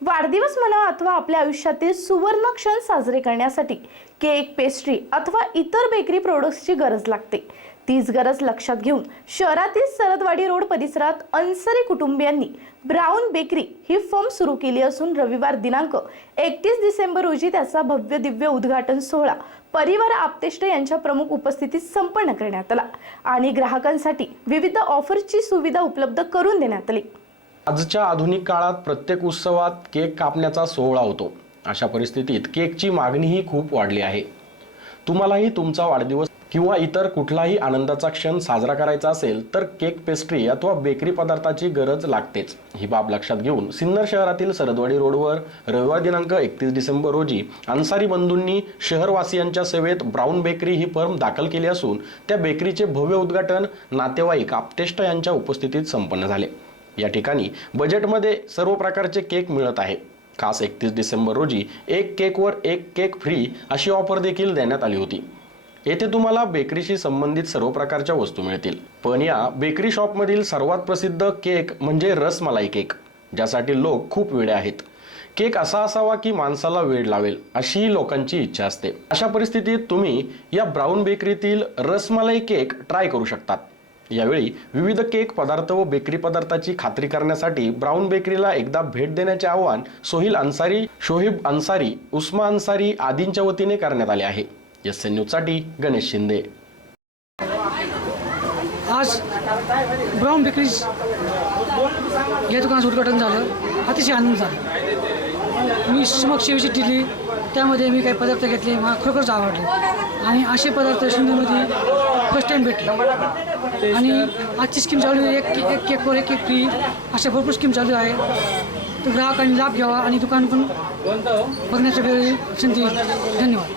वाढदिवस म्हणा अथवा आपल्या आयुष्यातील सुवर्ण क्षण साजरे करण्यासाठी केक पेस्ट्री अथवा इतर बेकरी प्रोडक्ट्सची गरज लागते. तीच गरज लक्षात घेऊन शहरातील सरदवाडी रोड परिसरात अन्सरी कुटुंबियांनी ब्राऊन बेकरी ही फर्म सुरू केली असून रविवार दिनांक एकतीस डिसेंबर रोजी त्याचा भव्य दिव्य उद्घाटन सोहळा परिवार आपतेष्ट यांच्या प्रमुख उपस्थितीत संपन्न करण्यात आला आणि ग्राहकांसाठी विविध ऑफर्सची सुविधा उपलब्ध करून देण्यात आली. आजच्या आधुनिक काळात प्रत्येक उत्सवात केक कापण्याचा सोहळा होतो. अशा परिस्थितीत केकची मागणीही खूप वाढली आहे. तुम्हालाही तुमचा वाढदिवस किंवा इतर कुठलाही आनंदाचा क्षण साजरा करायचा असेल तर केक पेस्ट्री अथवा बेकरी पदार्थाची गरज लागतेच. ही बाब लक्षात घेऊन सिन्नर शहरातील सरदवाडी रोडवर रविवार दिनांक एकतीस डिसेंबर रोजी अन्सारी बंधूंनी शहरवासियांच्या सेवेत ब्राऊन बेकरी ही फर्म दाखल केली असून त्या बेकरीचे भव्य उद्घाटन नातेवाईक आपतेष्ट यांच्या उपस्थितीत संपन्न झाले. या ठिकाणी बजेटमध्ये सर्व प्रकारचे केक मिळत आहे. खास एकतीस डिसेंबर रोजी एक केकवर एक केक फ्री अशी ऑफर देखील देण्यात आली होती. येथे तुम्हाला बेकरीशी संबंधित सर्व प्रकारच्या वस्तू मिळतील. पण या बेकरी शॉपमधील सर्वात प्रसिद्ध केक म्हणजे रसमलाई केक ज्यासाठी लोक खूप वेळे आहेत. केक असा असावा की माणसाला वेळ लावेल अशी लोकांची इच्छा असते. अशा परिस्थितीत तुम्ही या ब्राऊन बेकरीतील रसमलाई केक ट्राय करू शकतात. यावेळी विविध केक पदार्थ व बेकरी पदार्थाची खात्री करण्यासाठी ब्राऊन बेकरीला एकदा भेट देण्याचे आवाहन सोहिल अन्सारी शोहिब अन्सारी उस्मा अन्सारी आदींच्या वतीने करण्यात आले आहे. एस एन न्यूजसाठी गणेश शिंदे. आज ब्राऊन बेकरीज या दुकानाचं उद्घाटन झालं. अतिशय आनंद झाला. मी समक्ष विजिट दिली. त्यामध्ये मी काही पदार्थ घेतले मला खरोखरच आवडले. आणि असे पदार्थ शिंदेमध्ये फर्स्ट टाईम भेटले. आणि आजची स्कीम चालू आहे एक एक केकवर एक एक फ्री अशा भरपूर स्कीम चालू आहे. तर ग्राहकांनी लाभ घ्यावा आणि दुकान पण बघण्याच्या वेळी संधी. धन्यवाद.